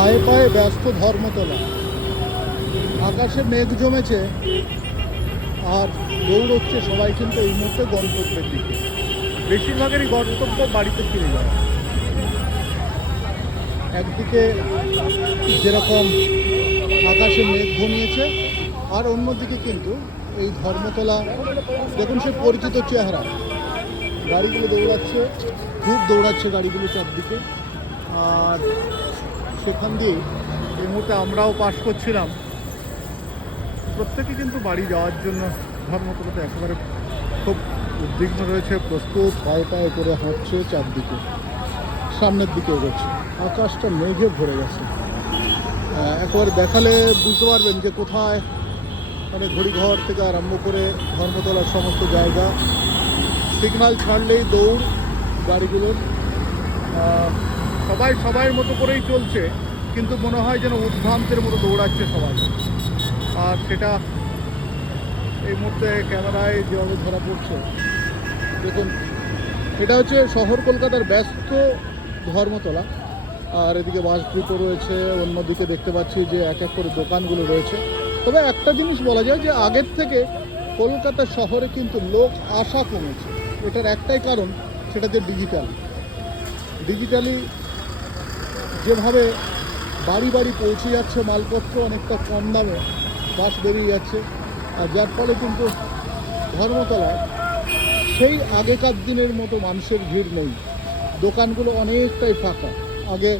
পায়ে পায়ে ব্যস্ত ধর্মতলা। আকাশে মেঘ জমেছে আর দৌড়চ্ছে সবাই, কিন্তু এই মুহূর্তে গন্তব্যের দিকে। বেশিরভাগেরই গন্তব্য বাড়িতে ফিরে যায়। একদিকে যেরকম আকাশে মেঘ ঘনিয়েছে, আর অন্যদিকে কিন্তু এই ধর্মতলা, দেখুন সে পরিচিত চেহারা। গাড়িগুলো দৌড়াচ্ছে, খুব দৌড়াচ্ছে গাড়িগুলো চারদিকে। আর সেখান দিয়ে এই মুহূর্তে আমরাও পাস করছিলাম। প্রত্যেকে কিন্তু বাড়ি যাওয়ার জন্য ধর্মতলাতে একেবারে খুব উদ্বিগ্ন রয়েছে, প্রস্তুত, পায়ে পায়ে করে হাঁটছে, চারদিকে সামনের দিকে এগোচ্ছে। আকাশটা মেঘে ভরে গেছে। একেবারে দেখালে বুঝতে পারবেন যে কোথায়, মানে ঘড়িঘর থেকে আরম্ভ করে ধর্মতলার সমস্ত জায়গা। সিগন্যাল ছাড়লেই দৌড় গাড়িগুলোর। সবাই সবার মতো করেই চলছে, কিন্তু মনে হয় যেন উদ্ভ্রান্তের মতো দৌড়াচ্ছে সবাই। আর সেটা এই মুহূর্তে ক্যামেরায় যেভাবে ধরা পড়ছে, দেখুন এটা হচ্ছে শহর কলকাতার ব্যস্ত ধর্মতলা। আর এদিকে বাস ডিপো রয়েছে, অন্যদিকে দেখতে পাচ্ছি যে এক এক করে দোকানগুলো রয়েছে। তবে একটা জিনিস বলা যায় যে আগের থেকে কলকাতা শহরে কিন্তু লোক আসা কমেছে। এটার একটাই কারণ, সেটা যে ডিজিটালি যেভাবে বাড়ি বাড়ি পৌঁছে যাচ্ছে মালপত্র অনেকটা কম দামে, বাস বেরিয়ে যাচ্ছে। আর যার ফলে কিন্তু ধর্মতলায় সেই আগেকার দিনের মতো মানুষের ভিড় নেই। দোকানগুলো অনেকটাই ফাঁকা। আগে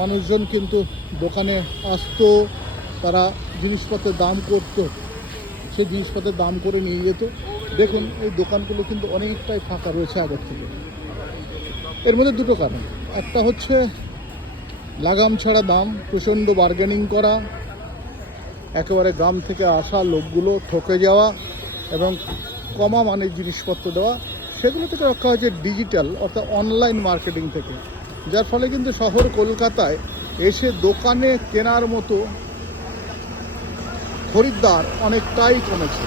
মানুষজন কিন্তু দোকানে আসতো, তারা জিনিসপত্রের দাম করতো, সেই জিনিসপত্রের দাম করে নিয়ে যেত। দেখুন এই দোকানগুলো কিন্তু অনেকটাই ফাঁকা রয়েছে আগের থেকে। এর মধ্যে দুটো কারণ, একটা হচ্ছে লাগাম ছাড়া দাম, প্রচণ্ড বার্গেনিং করা, একেবারে গ্রাম থেকে আসা লোকগুলো ঠকে যাওয়া এবং কমা মানের জিনিসপত্র দেওয়া, সেগুলো থেকে রক্ষা হয়েছে ডিজিটাল অর্থাৎ অনলাইন মার্কেটিং থেকে। যার ফলে কিন্তু শহর কলকাতায় এসে দোকানে কেনার মতো খরিদ্দার অনেকটাই কমেছে।